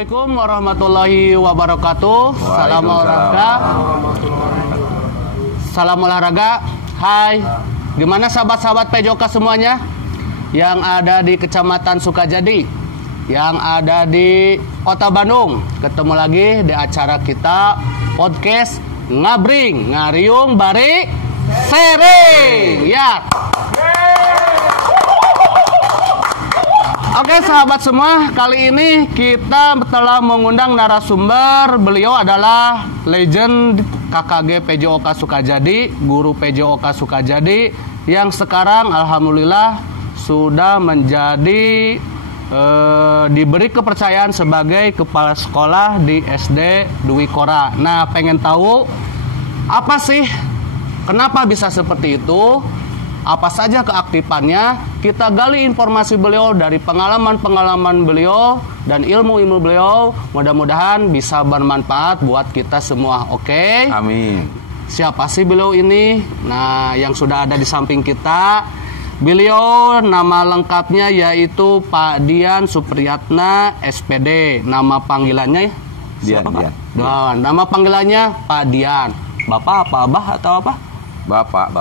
Assalamualaikum warahmatullahi wabarakatuh. Salam olahraga. Salam olahraga. Hai. Gimana sahabat-sahabat PJOK semuanya yang ada di Kecamatan Sukajadi, yang ada di Kota Bandung? Ketemu lagi di acara kita podcast Ngabring Ngariung Bari Sering. Ya. Oke sahabat semua, kali ini kita telah mengundang narasumber. Beliau adalah legend KKG PJOK Sukajadi, guru PJOK Sukajadi, yang sekarang alhamdulillah sudah menjadi diberi kepercayaan sebagai kepala sekolah di SD Dwi Kora. Nah, pengen tahu apa sih, kenapa bisa seperti itu? Apa saja keaktifannya? Kita gali informasi beliau dari pengalaman-pengalaman beliau dan ilmu-ilmu beliau. Mudah-mudahan bisa bermanfaat buat kita semua. Oke? Amin. Siapa sih beliau ini? Nah, yang sudah ada di samping kita, beliau nama lengkapnya yaitu Pak Dian Supriyatna SPD. Nama panggilannya Dian, siapa, Pak? Dian. Nama panggilannya Pak Dian. Bapak apa abah atau apa? Bapak.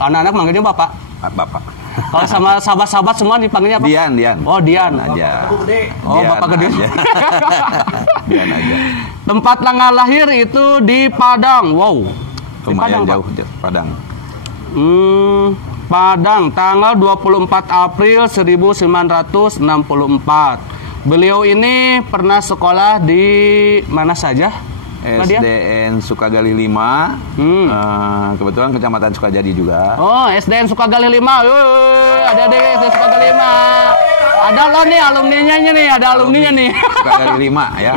Anak-anak manggilnya Bapak. Bapak. Kalau sama sahabat-sahabat semua dipanggilnya apa? Dian. Oh, Dian Aja. Oh, Dian Bapak gede. aja. Dian aja. Tempat tanggal lahir itu di Padang. Wow. Di Lumayan Padang, jauh, Padang. Padang, tanggal 24 April 1964. Beliau ini pernah sekolah di mana saja? SDN Sukagali 5. Kebetulan Kecamatan Sukajadi juga. Oh, SDN Sukagali 5. Ada di SDN Sukagali 5. Ada lo nih alumninya nih, ada alumninya nih. Sukagali 5 ya.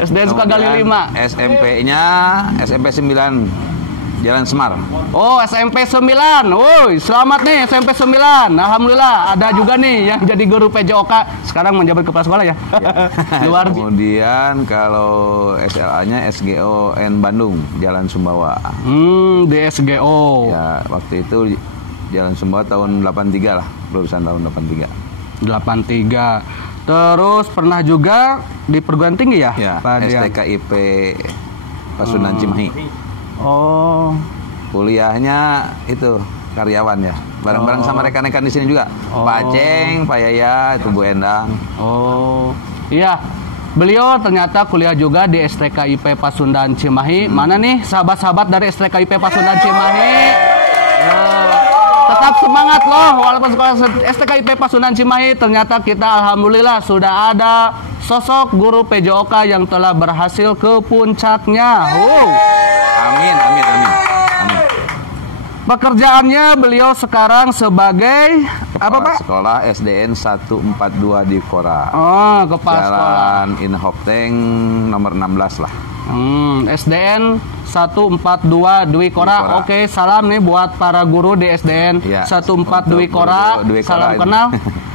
SDN Sukagali 5. SMP-nya SMP 9 Jalan Semar. Oh, SMP 9. Woi, selamat nih SMP 9. Alhamdulillah ada juga nih yang jadi guru PJOK sekarang menjabat kepala sekolah ya. Luar biasa. Kemudian kalau SLA-nya SGON Bandung, Jalan Sumbawa. Di SGO. Ya, waktu itu Jalan Sumbawa tahun 83 lah, lulusan tahun 83. 83. Terus pernah juga di perguruan tinggi ya? Ya, Pak Dian? STKIP Pasundan Cimahi. Oh. Kuliahnya itu karyawan ya, bareng-bareng sama rekan-rekan di sini juga. Pak Aceng, Pak Yaya, itu Bu Endang. Oh, iya. Beliau ternyata kuliah juga di STKIP Pasundan Cimahi. Mana nih sahabat-sahabat dari STKIP Pasundan Cimahi? Tetap semangat loh, walaupun sekolah STKIP Pasundan Cimahi. Ternyata kita alhamdulillah sudah ada sosok guru PJOK yang telah berhasil ke puncaknya. Amin. Pekerjaannya beliau sekarang sebagai apa, Pak? Sekolah SDN 142 di Kora. Oh, kepala sekolah. Jalan Inhofteng nomor 16 lah. SDN 142 Dwi Kora. Oke, salam nih buat para guru di SDN ya, 14 Dwi Kora. Salam kenal.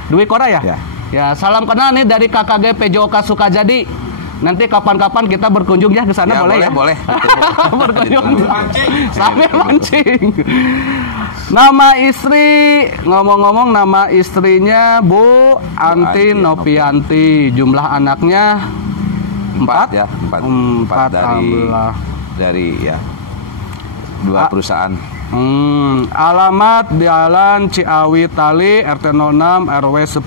Dwi Kora ya? Ya, salam kenal nih dari KKG PJOK Sukajadi. Nanti kapan-kapan kita berkunjung ya ke sana, ya, boleh ya? Boleh. Berkunjung. Sampai mancing. Nama istri, ngomong-ngomong nama istrinya Bu Anti Nopianti. Jumlah anaknya 4 ya, 4 dari ya 2 perusahaan. Alamat Jalan Ciawi Tali, RT 06 RW 10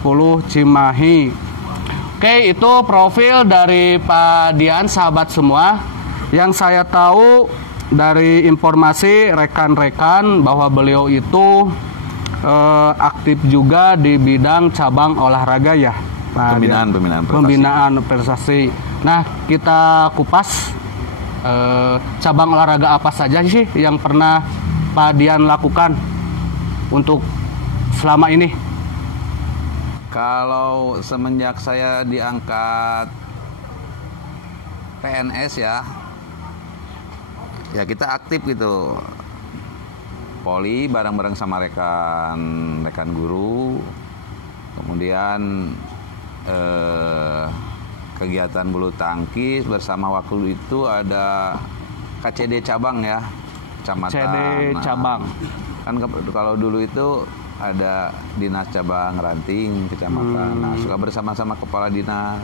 Cimahi. Oke, itu profil dari Pak Dian, sahabat semua. Yang saya tahu dari informasi rekan-rekan bahwa beliau itu aktif juga di bidang cabang olahraga ya, Pak Dian. Pembinaan prestasi. Nah, kita kupas cabang olahraga apa saja sih yang pernah Pak Dian lakukan untuk selama ini? Kalau semenjak saya diangkat PNS ya kita aktif gitu. Poli bareng-bareng sama rekan guru. Kemudian kegiatan bulu tangkis bersama waktu itu ada KCD cabang ya, kecamatan. KCD cabang. Kan kalau dulu itu ada dinas cabang ranting kecamatan. Nah, suka bersama-sama kepala dinas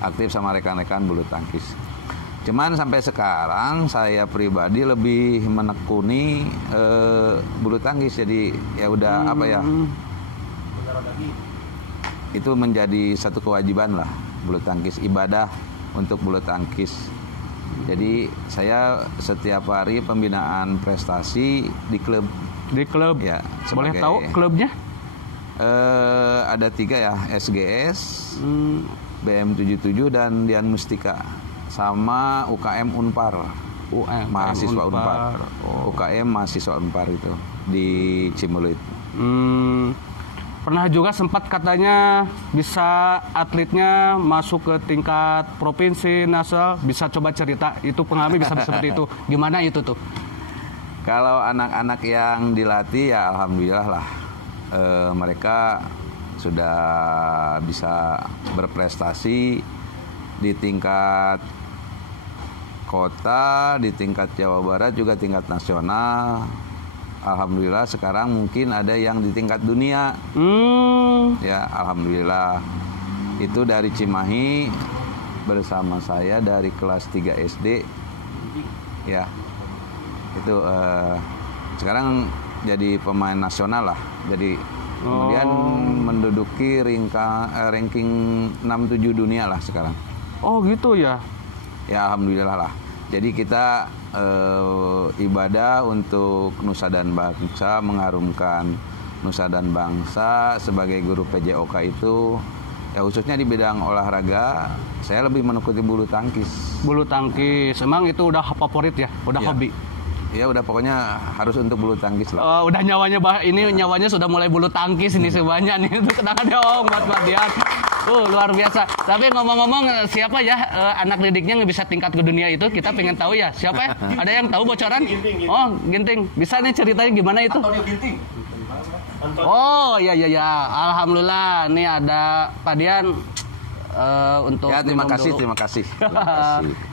aktif sama rekan-rekan bulu tangkis. Cuman sampai sekarang saya pribadi lebih menekuni bulu tangkis, jadi ya udah apa ya, itu menjadi satu kewajiban lah, bulu tangkis, ibadah untuk bulu tangkis. Jadi saya setiap hari pembinaan prestasi di klub. Di klub Ya, boleh sebagai- tahu klubnya? Ada 3 ya, SGS, BM77 dan Dian Mustika, sama UKM Unpar, mahasiswa Unpar. UKM mahasiswa Unpar itu di Cimulit. Pernah juga sempat katanya bisa atletnya masuk ke tingkat provinsi, nasional. Bisa coba cerita, itu pengalaman bisa seperti itu. Gimana itu tuh? Kalau anak-anak yang dilatih ya alhamdulillah lah, mereka sudah bisa berprestasi di tingkat kota, di tingkat Jawa Barat, juga tingkat nasional. Alhamdulillah sekarang mungkin ada yang di tingkat dunia. Ya, alhamdulillah. Itu dari Cimahi bersama saya dari kelas 3 SD. Ya. Itu sekarang jadi pemain nasional lah. Jadi kemudian menduduki ranking 67 dunia lah sekarang. Oh gitu ya. Ya alhamdulillah lah. Jadi kita ibadah untuk nusa dan bangsa, mengharumkan nusa dan bangsa. Sebagai guru PJOK itu ya khususnya di bidang olahraga, saya lebih menekuni bulu tangkis. Bulu tangkis, emang itu udah favorit ya? Udah Ya. hobi? Ya udah pokoknya harus untuk bulu tangkis lah. Udah nyawanya nyawanya sudah mulai bulu tangkis ini sebanyak nih. Itu kenangan dong buat Dian. Luar biasa. Tapi ngomong-ngomong, siapa ya anak didiknya nggak bisa tingkat ke dunia itu? Kita pengen tahu ya. Siapa ya? Ada yang tahu bocoran? Oh, Ginting. Bisa nih ceritanya gimana itu? Oh, iya. Alhamdulillah. Nih ada Pak Dian untuk Ya terima minum kasih, dulu. terima kasih.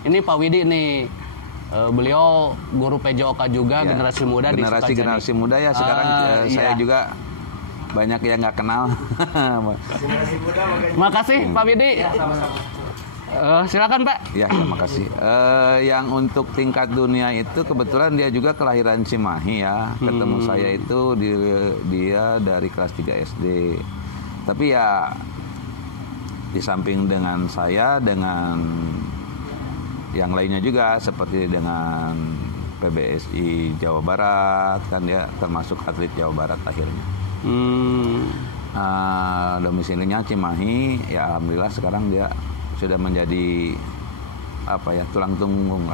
Ini Pak Widi nih. Beliau guru PJOK juga, Ya, generasi muda di Sukajadi. generasi muda ya sekarang. Saya iya. juga banyak yang nggak kenal. Makasih Pak Widi. Silakan Pak. Ya, terima kasih. Yang untuk tingkat dunia itu kebetulan dia juga kelahiran Cimahi ya. Ketemu saya itu dia dari kelas 3 SD. Tapi ya di samping dengan saya, dengan yang lainnya juga seperti dengan PBSI Jawa Barat, kan dia termasuk atlet Jawa Barat akhirnya. Domisilinya Cimahi, ya alhamdulillah sekarang dia sudah menjadi apa ya, tulang punggung.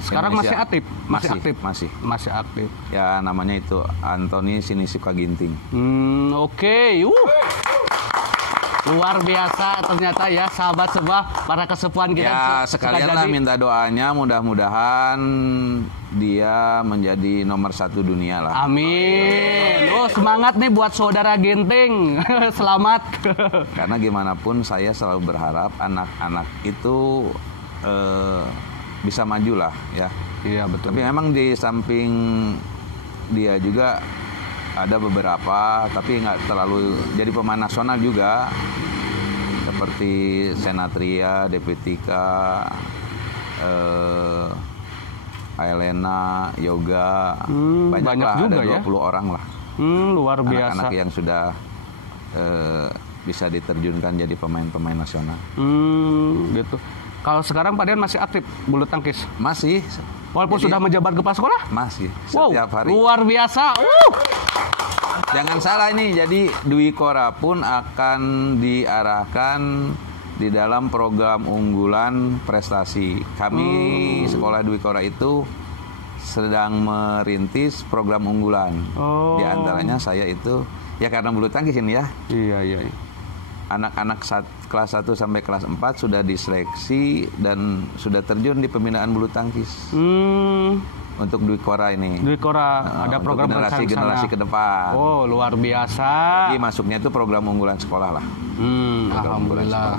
Sekarang Indonesia. Masih aktif. Ya namanya itu Antoni Sinisuka Ginting. Oke. Luar biasa ternyata ya, sahabat semua, para kesepuan kita. Ya sekalian lah minta doanya, mudah-mudahan dia menjadi nomor 1 dunia lah. Amin. Semangat nih buat saudara Ginting. Selamat. Karena gimana pun saya selalu berharap anak-anak itu bisa maju lah ya. Iya betul. Tapi memang di samping dia juga ada beberapa, tapi nggak terlalu jadi pemain nasional juga, seperti Senatria, Depetika, Aelena, Yoga, banyak lah, juga ada 20 ya? orang lah. Luar biasa. Anak-anak yang sudah bisa diterjunkan jadi pemain-pemain nasional. Gitu. Kalau sekarang Pak Dian masih aktif bulu tangkis? Masih. Walaupun Jadi, sudah menjabat kepala sekolah? masih Wow, setiap hari. luar biasa. Jangan salah ini, jadi Dwi Kora pun akan diarahkan di dalam program unggulan prestasi. Kami sekolah Dwi Kora itu sedang merintis program unggulan. Di antaranya saya itu, ya karena bulu tangkis ini ya. Iya. Anak-anak kelas 1 sampai kelas 4 sudah diseleksi dan sudah terjun di pembinaan bulu tangkis. Untuk Dwi Kora ini. Dwi Kora ada untuk program generasi ke depan. Oh, luar biasa. Jadi masuknya itu program unggulan sekolah lah. Alhamdulillah.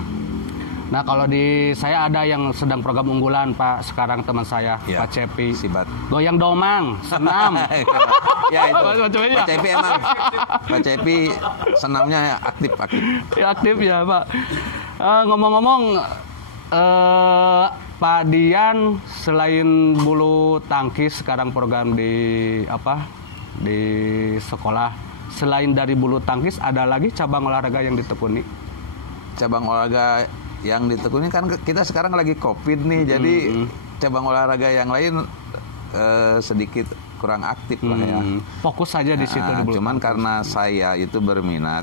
Nah, kalau di saya ada yang sedang program unggulan Pak, sekarang teman saya, Ya, Pak Cepi. Sibat. Goyang domang, senam. Ya itu. Coba-coba ya. Pak Cepi emang. Pak Cepi senamnya aktif. Ya, aktif ya Pak. Ngomong-ngomong, Pak Dian selain bulu tangkis sekarang program di sekolah, selain dari bulu tangkis ada lagi cabang olahraga yang ditekuni? Cabang olahraga yang ditekuni kan kita sekarang lagi COVID nih, jadi cabang olahraga yang lain sedikit kurang aktif lah ya. Fokus saja di situ. Cuman karena saya itu berminat,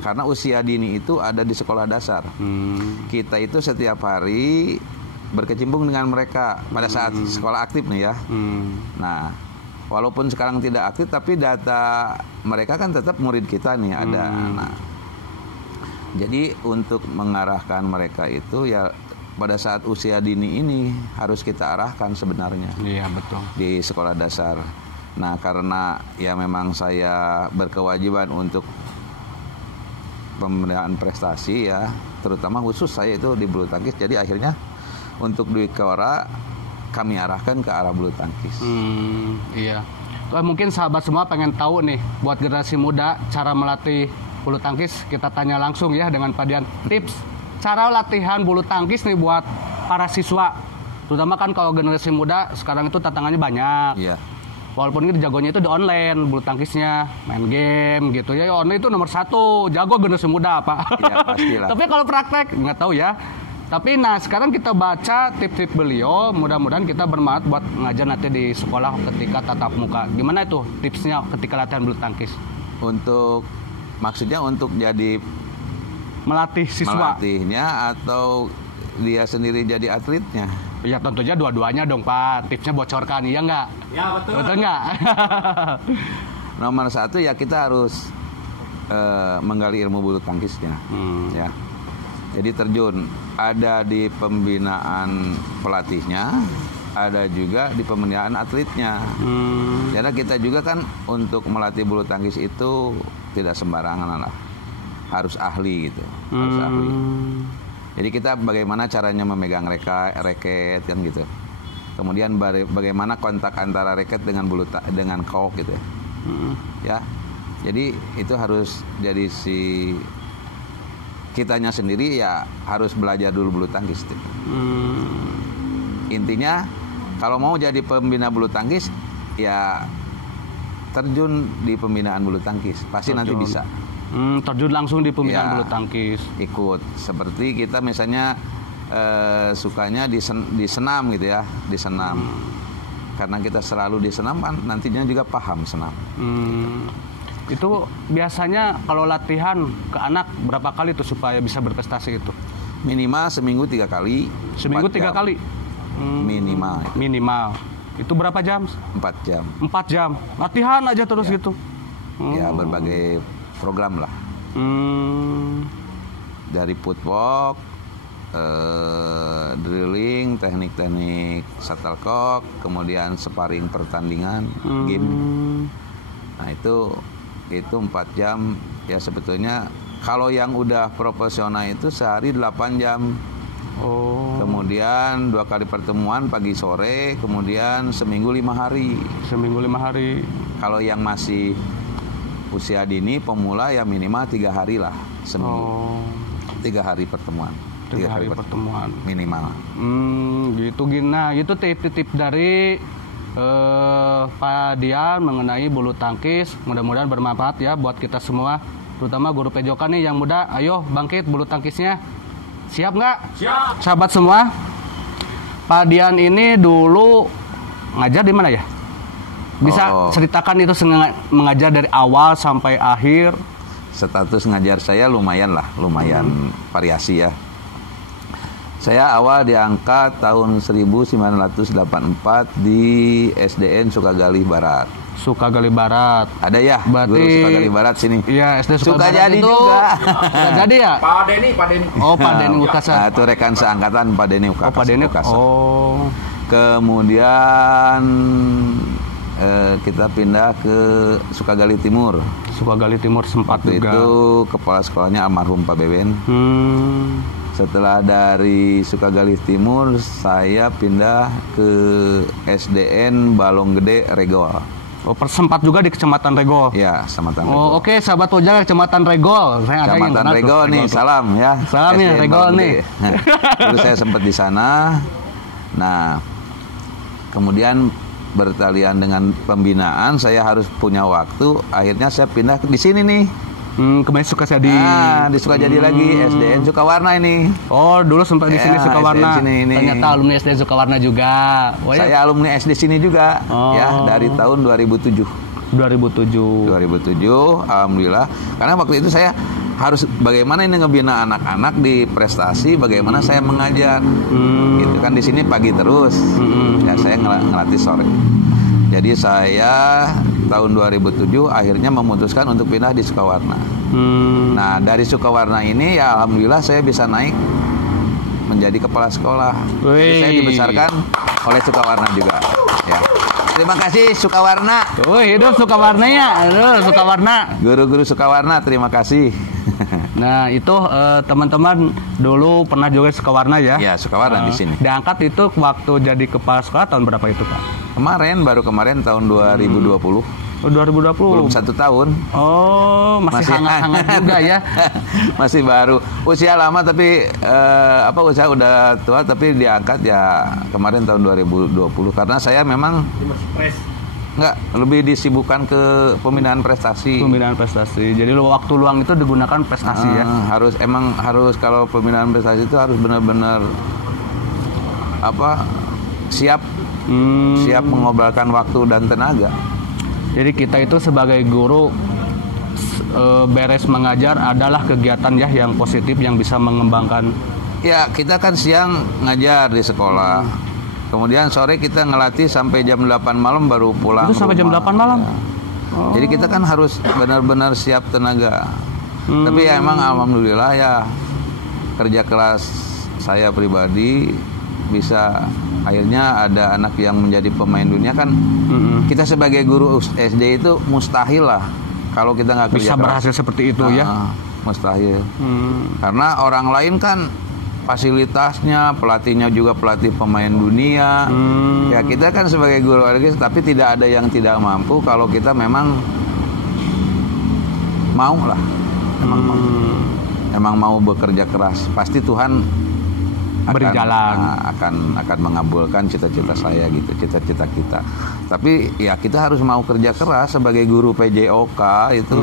karena usia dini itu ada di sekolah dasar. Kita itu setiap hari berkecimpung dengan mereka pada saat sekolah aktif nih ya. Nah, walaupun sekarang tidak aktif, tapi data mereka kan tetap murid kita nih ada. Nah, jadi untuk mengarahkan mereka itu ya pada saat usia dini ini harus kita arahkan sebenarnya. Iya, betul. Di sekolah dasar. Nah, karena ya memang saya berkewajiban untuk pembinaan prestasi ya, terutama khusus saya itu di bulu tangkis. Jadi akhirnya untuk Dwi Kora kami arahkan ke arah bulu tangkis. Iya. Mungkin sahabat semua pengen tahu nih buat generasi muda cara melatih bulu tangkis, kita tanya langsung ya dengan Pak Dian. Tips cara latihan bulu tangkis nih buat para siswa, terutama kan kalau generasi muda sekarang itu tantangannya banyak. Iya. Walaupun kita jagonya itu di online bulu tangkisnya, main game gitu ya. Online itu nomor 1, jago generasi muda apa? Iya, pastilah. Tapi kalau praktek nggak tahu ya. Tapi nah sekarang kita baca tips-tips beliau, mudah-mudahan kita bermanfaat buat ngajar nanti di sekolah ketika tatap muka. Gimana itu tipsnya ketika latihan bulu tangkis? Maksudnya untuk jadi melatih siswa, melatihnya atau dia sendiri jadi atletnya? Ya tentunya dua-duanya dong Pak. Tipsnya bocorkan, iya nggak? Ya betul. Betul nggak? Nomor 1 ya kita harus menggali ilmu bulu tangkisnya. Ya. Jadi terjun ada di pembinaan pelatihnya, ada juga di pembinaan atletnya. Karena kita juga kan untuk melatih bulu tangkis itu tidak sembarangan lah. Harus ahli gitu, harus ahli. Jadi kita bagaimana caranya memegang raket kan gitu. Kemudian bagaimana kontak antara raket dengan dengan kok gitu. Ya. Jadi itu harus jadi si kitanya sendiri ya harus belajar dulu bulu tangkis. Intinya kalau mau jadi pembina bulu tangkis ya terjun di pembinaan bulu tangkis, pasti nanti bisa. Terjun langsung di pembinaan bulu tangkis. Ikut seperti kita misalnya sukanya di senam gitu ya, di senam. Karena kita selalu di senam kan nantinya juga paham senam. Itu biasanya kalau latihan ke anak berapa kali tuh supaya bisa berprestasi itu? Minimal seminggu 3 kali. Seminggu 3 kali? Minimal. Itu berapa jam? 4 jam. 4 jam. Latihan aja terus gitu. Ya berbagai program lah. Dari footwork, drilling, teknik-teknik shuttlecock, kemudian sparring pertandingan, game. Nah itu 4 jam ya sebetulnya kalau yang udah profesional itu sehari 8 jam. Kemudian 2 kali pertemuan pagi sore, kemudian seminggu 5 hari. Seminggu 5 hari. Kalau yang masih usia dini pemula ya minimal 3 hari lah seminggu. 3 hari pertemuan. 3 hari pertemuan minimal. Gitu Gina. Itu tip-tip dari Pak Dian mengenai bulu tangkis. Mudah-mudahan bermanfaat ya buat kita semua, terutama guru pejokan nih yang muda. Ayo bangkit bulu tangkisnya. Siap nggak? Siap. Sahabat semua, Pak Dian ini dulu ngajar di mana ya? Bisa ceritakan itu mengajar dari awal sampai akhir? Status ngajar saya lumayan variasi ya. Saya awal diangkat tahun 1984 di SDN Sukagali Barat. Sukagali Barat. Ada ya? Berarti guru Sukagali Barat sini. Iya, SD Sukagali Sukajadi itu juga. Sukajadi ya? Pak Denny. Oh, Pak Denny Ukasa. Nah, itu rekan seangkatan Pak Denny Ukasa. Oh, Pak Denny. Oh. Kemudian kita pindah ke Sukagali Timur. Sukagali Timur sempat waktu juga. Itu kepala sekolahnya almarhum Pak Beben. Setelah dari Sukagali Timur, saya pindah ke SDN Balong Gede Regol. Oh, sempat juga di Kecamatan Regol. Ya, Kecamatan Regol. Oh, oke, sahabat Pujang Kecamatan Regol. Saya ada yang Kecamatan Regol nih, salam ya. Salam ya, Regol nih. Terus saya sempat di sana. Nah, kemudian bertalian dengan pembinaan, saya harus punya waktu. Akhirnya saya pindah di sini nih. Kemarin Sukajadi. Di Sukajadi lagi, SDN Sukawarna ini. Oh, dulu sempat di sini Sukawarna. Sini, ternyata alumni SDN Sukawarna juga. Saya alumni SD sini juga, ya, dari tahun 2007. 2007, alhamdulillah. Karena waktu itu saya harus bagaimana ini ngebina anak-anak di prestasi, bagaimana saya mengajar. Gitu kan di sini pagi terus. Ya, saya ngelatih sore. Jadi saya tahun 2007 akhirnya memutuskan untuk pindah di Sukawarna. Nah, dari Sukawarna ini ya alhamdulillah saya bisa naik menjadi kepala sekolah. Jadi saya dibesarkan oleh Sukawarna juga. Ya. Terima kasih Sukawarna. Hidup Sukawarnanya. Sukawarna. Guru-guru Sukawarna, terima kasih. Nah, itu teman-teman dulu pernah juga Sukawarna ya? Ya, Sukawarna di sini. Diangkat itu waktu jadi kepala sekolah tahun berapa itu, Pak? Baru kemarin tahun 2020. Oh, 2020. Belum 1 tahun. Oh, masih hangat-hangat juga ya. Masih baru. Usia lama tapi usia udah tua tapi diangkat ya kemarin tahun 2020 karena saya memang lebih disibukkan ke pembinaan prestasi. Pembinaan prestasi. Jadi waktu luang itu digunakan prestasi ya. Harus kalau pembinaan prestasi itu harus benar-benar siap mengobrolkan waktu dan tenaga. Jadi kita itu sebagai guru beres mengajar adalah kegiatan ya yang positif yang bisa mengembangkan. Ya, kita kan siang ngajar di sekolah. Kemudian sore kita ngelatih sampai jam 8 malam baru pulang. Itu sampai jam 8 malam? Ya. Jadi kita kan harus benar-benar siap tenaga. Tapi ya emang alhamdulillah ya kerja keras saya pribadi bisa akhirnya ada anak yang menjadi pemain dunia kan. Kita sebagai guru SD itu mustahil lah kalau kita nggak kerja bisa keras. berhasil seperti itu ya. Mustahil. Karena orang lain kan fasilitasnya, pelatihnya juga pelatih pemain dunia. Ya kita kan sebagai guru SD tapi tidak ada yang tidak mampu kalau kita memang mau lah. Emang mau bekerja keras. Pasti Tuhan akan mengabulkan cita-cita saya gitu, cita-cita kita. Tapi ya kita harus mau kerja keras sebagai guru PJOK itu.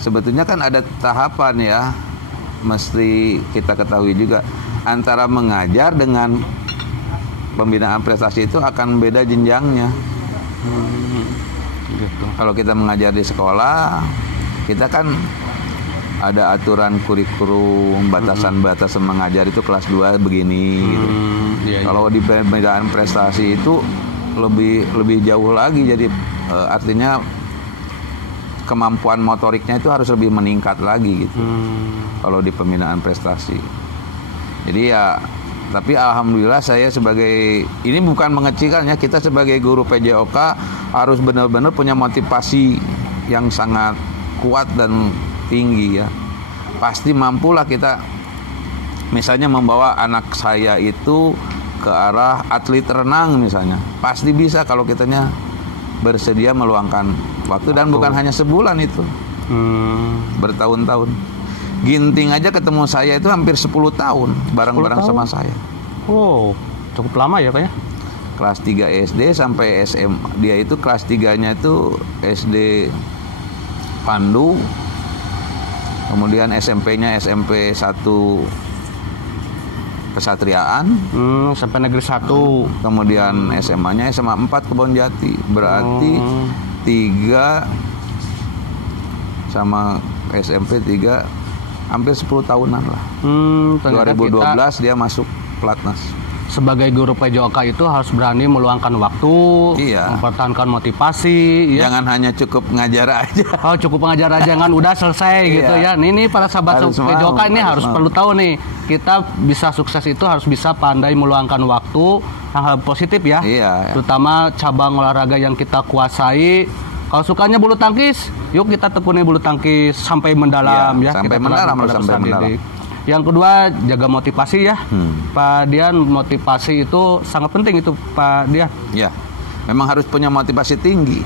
Sebetulnya kan ada tahapan ya. Mesti kita ketahui juga antara mengajar dengan pembinaan prestasi itu akan beda jenjangnya. Gitu. Kalau kita mengajar di sekolah, kita kan ada aturan kurikulum, batasan-batasan mengajar itu kelas 2 begini gitu. Kalau di pembinaan prestasi itu lebih jauh lagi, jadi artinya kemampuan motoriknya itu harus lebih meningkat lagi gitu. Kalau di pembinaan prestasi. Jadi ya, tapi alhamdulillah saya sebagai, ini bukan mengecilkannya, kita sebagai guru PJOK harus benar-benar punya motivasi yang sangat kuat dan tinggi ya. Pasti mampulah kita misalnya membawa anak saya itu ke arah atlet renang misalnya. Pasti bisa kalau kitanya bersedia meluangkan waktu dan bukan hanya sebulan itu. Bertahun-tahun. Ginting aja ketemu saya itu hampir 10 tahun bareng-bareng sama saya. Oh, cukup lama ya Pak ya? Kelas 3 SD sampai SMA. Dia itu kelas 3-nya itu SD Pandu. Kemudian SMP-nya SMP 1 Kesatriaan. Sampai Negeri 1. Kemudian SMA-nya SMA 4 Kebonjati. Berarti 3 sama SMP 3 hampir 10 tahunan lah. 2012 dia masuk pelatnas. Sebagai guru PJOK itu harus berani meluangkan waktu, mempertahankan motivasi. Jangan hanya cukup ngajar aja. Oh, cukup ngajar aja kan udah selesai gitu ya. Ini para sahabat PJOK ini harus perlu tahu nih. Kita bisa sukses itu harus bisa pandai meluangkan waktu, hal-hal positif ya. Terutama cabang olahraga yang kita kuasai. Kalau sukanya bulu tangkis, yuk kita tekuni bulu tangkis sampai mendalam ya. Sampai mendalam. Yang kedua, jaga motivasi ya. Pak Dian, motivasi itu sangat penting itu Pak Dian. Ya. Memang harus punya motivasi tinggi.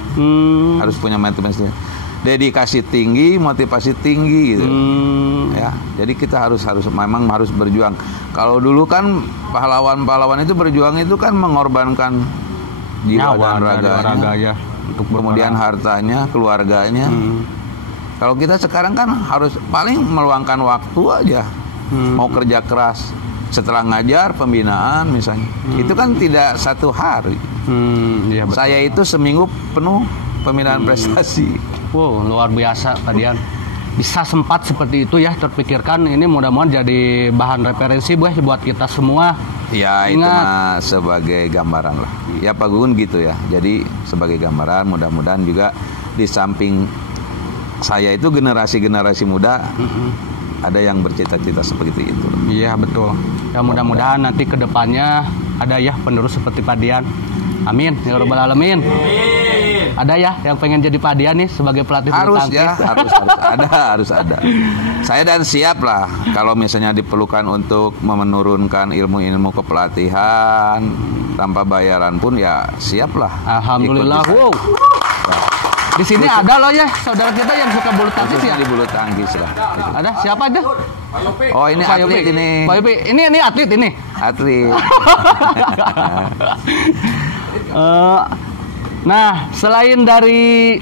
Harus punya motivasi, dedikasi tinggi, motivasi tinggi gitu. Ya, jadi kita harus memang harus berjuang. Kalau dulu kan pahlawan-pahlawan itu berjuang itu kan mengorbankan jiwa dan raganya, untuk kemudian hartanya, keluarganya. Kalau kita sekarang kan harus paling meluangkan waktu aja, mau kerja keras. Setelah ngajar pembinaan misalnya, itu kan tidak satu hari. Iya, saya itu seminggu penuh pembinaan prestasi. Wow, luar biasa tadian. Bisa sempat seperti itu ya, terpikirkan. Ini mudah-mudahan jadi bahan referensi buat kita semua. Ya, itu mah sebagai gambaran lah. Ya Pak Gugun gitu ya. Jadi sebagai gambaran, mudah-mudahan juga di samping saya itu generasi muda ada yang bercita-cita seperti itu. Iya betul. Ya mudah-mudahan nanti kedepannya ada ya penerus seperti Pak Dian. Amin ya rabbal alamin. Ada ya yang pengen jadi Pak Dian nih sebagai pelatih bulu tangkis? Ya, harus ada. Saya dan siap lah kalau misalnya diperlukan untuk menurunkan ilmu-ilmu kepelatihan tanpa bayaran pun ya siap lah. Alhamdulillah. Wow. Di sini ada loh ya saudara kita yang suka bulu tangkis ya. Di bulu tangkis lah. Ada siapa ada? Oh ini Pak atlet ini. Pak Yopi, ini atlet ini. Atlet. Nah selain dari